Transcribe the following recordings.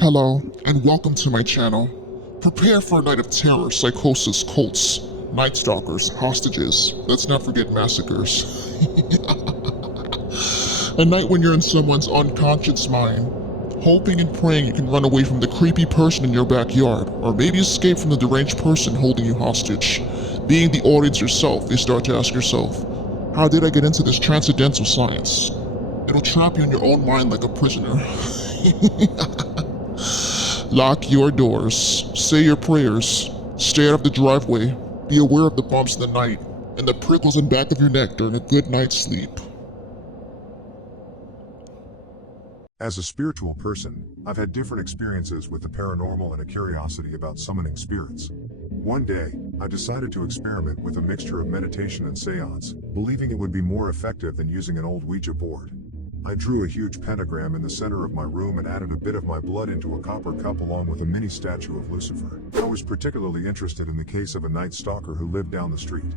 Hello, and welcome to my channel. Prepare for a night of terror, psychosis, cults, night stalkers, hostages, let's not forget massacres. A night when you're in someone's unconscious mind, hoping and praying you can run away from the creepy person in your backyard, or maybe escape from the deranged person holding you hostage. Being the audience yourself, you start to ask yourself, how did I get into this transcendental science? It'll trap you in your own mind like a prisoner. Lock your doors, say your prayers, stay out of the driveway, be aware of the bumps in the night, and the prickles in back of your neck during a good night's sleep. As a spiritual person, I've had different experiences with the paranormal and a curiosity about summoning spirits. One day, I decided to experiment with a mixture of meditation and seance, believing it would be more effective than using an old Ouija board. I drew a huge pentagram in the center of my room and added a bit of my blood into a copper cup along with a mini statue of Lucifer. I was particularly interested in the case of a night stalker who lived down the street.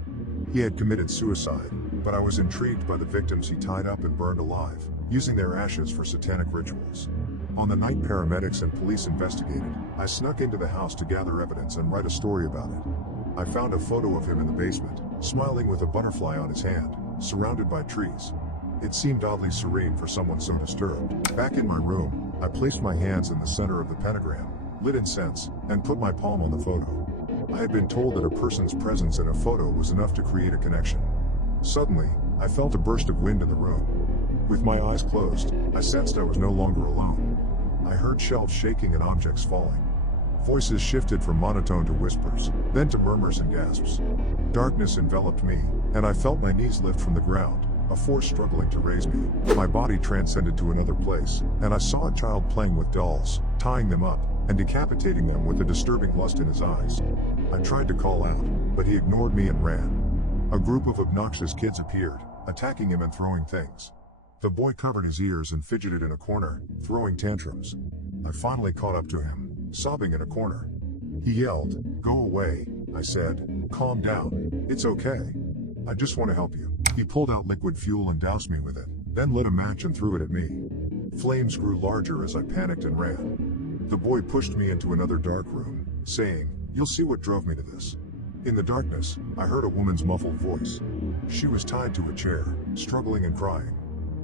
He had committed suicide, but I was intrigued by the victims he tied up and burned alive, using their ashes for satanic rituals. On the night paramedics and police investigated, I snuck into the house to gather evidence and write a story about it. I found a photo of him in the basement, smiling with a butterfly on his hand, surrounded by trees. It seemed oddly serene for someone so disturbed. Back in my room, I placed my hands in the center of the pentagram, lit incense, and put my palm on the photo. I had been told that a person's presence in a photo was enough to create a connection. Suddenly, I felt a burst of wind in the room. With my eyes closed, I sensed I was no longer alone. I heard shelves shaking and objects falling. Voices shifted from monotone to whispers, then to murmurs and gasps. Darkness enveloped me, and I felt my knees lift from the ground, a force struggling to raise me. My body transcended to another place, and I saw a child playing with dolls, tying them up, and decapitating them with a disturbing lust in his eyes. I tried to call out, but he ignored me and ran. A group of obnoxious kids appeared, attacking him and throwing things. The boy covered his ears and fidgeted in a corner, throwing tantrums. I finally caught up to him, sobbing in a corner. He yelled, "Go away," I said. "Calm down. It's okay. I just want to help you." He pulled out liquid fuel and doused me with it, then lit a match and threw it at me. Flames grew larger as I panicked and ran. The boy pushed me into another dark room, saying, "You'll see what drove me to this." In the darkness, I heard a woman's muffled voice. She was tied to a chair, struggling and crying.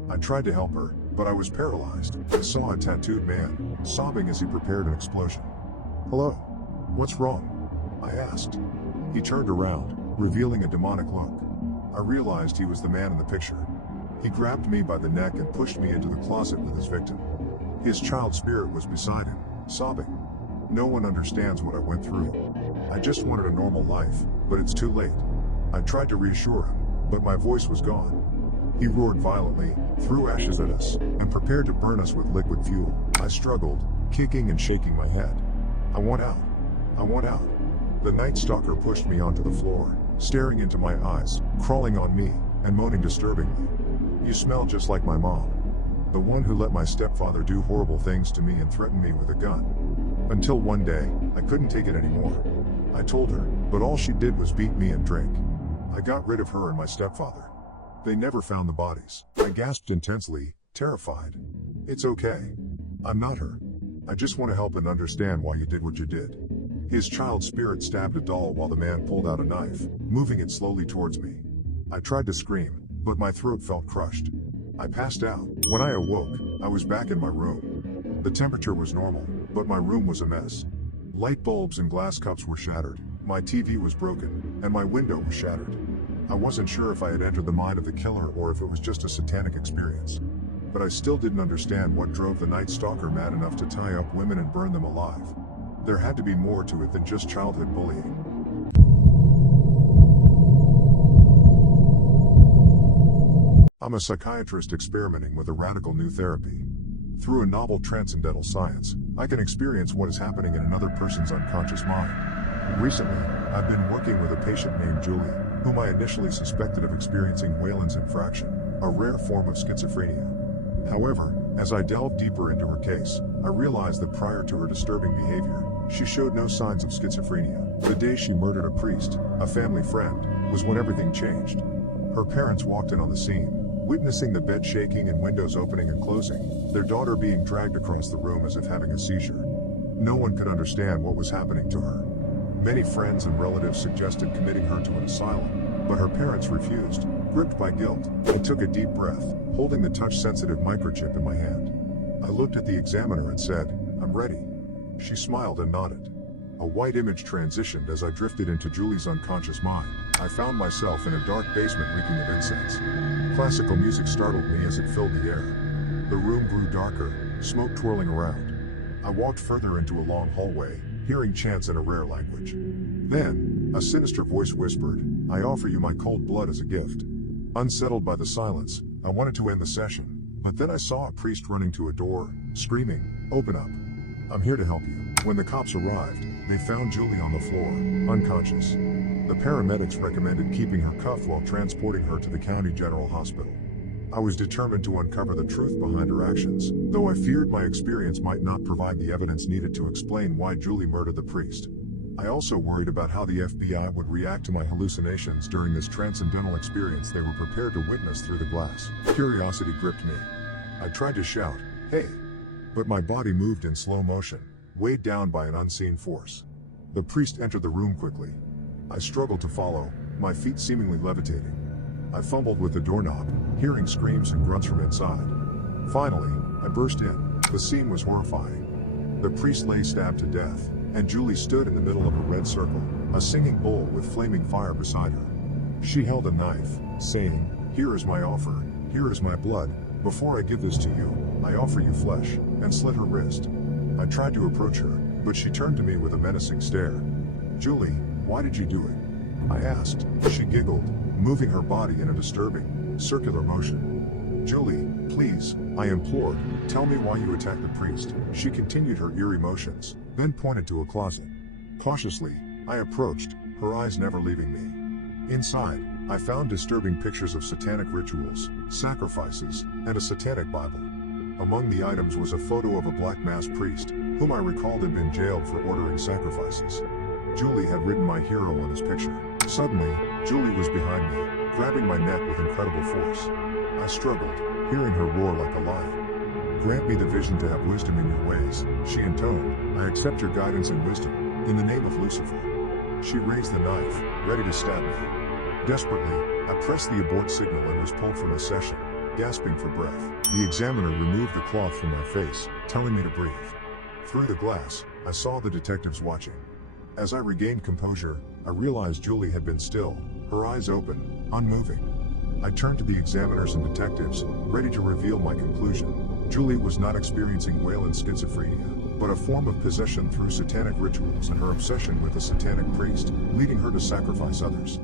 I tried to help her, but I was paralyzed. I saw a tattooed man, sobbing as he prepared an explosion. "Hello. What's wrong?" I asked. He turned around, revealing a demonic look. I realized he was the man in the picture. He grabbed me by the neck and pushed me into the closet with his victim. His child spirit was beside him, sobbing. No one understands what I went through. I just wanted a normal life, but it's too late. I tried to reassure him, but my voice was gone. He roared violently, threw ashes at us, and prepared to burn us with liquid fuel. I struggled, kicking and shaking my head. "I want out. I want out." The night stalker pushed me onto the floor, staring into my eyes, crawling on me, and moaning disturbingly. "You smell just like my mom. The one who let my stepfather do horrible things to me and threaten me with a gun." Until one day, I couldn't take it anymore. I told her, but all she did was beat me and drink. I got rid of her and my stepfather. They never found the bodies. I gasped intensely, terrified. "It's okay. I'm not her. I just want to help and understand why you did what you did." His child spirit stabbed a doll while the man pulled out a knife, moving it slowly towards me. I tried to scream, but my throat felt crushed. I passed out. When I awoke, I was back in my room. The temperature was normal, but my room was a mess. Light bulbs and glass cups were shattered, my TV was broken, and my window was shattered. I wasn't sure if I had entered the mind of the killer or if it was just a satanic experience. But I still didn't understand what drove the night stalker mad enough to tie up women and burn them alive. There had to be more to it than just childhood bullying. I'm a psychiatrist experimenting with a radical new therapy. Through a novel transcendental science, I can experience what is happening in another person's unconscious mind. Recently, I've been working with a patient named Julie, whom I initially suspected of experiencing Weyland's infraction, a rare form of schizophrenia. However, as I delved deeper into her case, I realized that prior to her disturbing behavior, she showed no signs of schizophrenia. The day she murdered a priest, a family friend, was when everything changed. Her parents walked in on the scene, Witnessing the bed shaking and windows opening and closing, their daughter being dragged across the room as if having a seizure. No one could understand what was happening to her. Many friends and relatives suggested committing her to an asylum, but her parents refused. Gripped by guilt, I took a deep breath, holding the touch-sensitive microchip in my hand. I looked at the examiner and said, "I'm ready." She smiled and nodded. A white image transitioned as I drifted into Julie's unconscious mind. I found myself in a dark basement reeking of incense. Classical music startled me as it filled the air. The room grew darker, smoke twirling around. I walked further into a long hallway, hearing chants in a rare language. Then, a sinister voice whispered, "I offer you my cold blood as a gift." Unsettled by the silence, I wanted to end the session, but then I saw a priest running to a door, screaming, "Open up. I'm here to help you." When the cops arrived, they found Julie on the floor, unconscious. The paramedics recommended keeping her cuffed while transporting her to the county general hospital. I was determined to uncover the truth behind her actions, though I feared my experience might not provide the evidence needed to explain why Julie murdered the priest. I also worried about how the FBI would react to my hallucinations during this transcendental experience they were prepared to witness through the glass. Curiosity gripped me. I tried to shout, "Hey!" but my body moved in slow motion, weighed down by an unseen force. The priest entered the room quickly. I struggled to follow, my feet seemingly levitating. I fumbled with the doorknob, hearing screams and grunts from inside. Finally, I burst in. The scene was horrifying. The priest lay stabbed to death, and Julie stood in the middle of a red circle, a singing bowl with flaming fire beside her. She held a knife, saying, "Here is my offer, here is my blood. Before I give this to you, I offer you flesh," and slit her wrist. I tried to approach her, but she turned to me with a menacing stare. "Julie, why did you do it?" I asked. She giggled, moving her body in a disturbing, circular motion. "Julie, please," I implored, "tell me why you attacked the priest." She continued her eerie motions, then pointed to a closet. Cautiously, I approached, her eyes never leaving me. Inside, I found disturbing pictures of satanic rituals, sacrifices, and a satanic Bible. Among the items was a photo of a black mass priest, whom I recalled had been jailed for ordering sacrifices. Julie had written my hero on his picture. Suddenly, Julie was behind me, grabbing my neck with incredible force. I struggled, hearing her roar like a lion. "Grant me the vision to have wisdom in your ways," she intoned. "I accept your guidance and wisdom, in the name of Lucifer." She raised the knife, ready to stab me. Desperately, I pressed the abort signal and was pulled from the session, gasping for breath. The examiner removed the cloth from my face, telling me to breathe. Through the glass, I saw the detectives watching. As I regained composure, I realized Julie had been still, her eyes open, unmoving. I turned to the examiners and detectives, ready to reveal my conclusion. Julie was not experiencing Wayland schizophrenia, but a form of possession through satanic rituals and her obsession with a satanic priest, leading her to sacrifice others.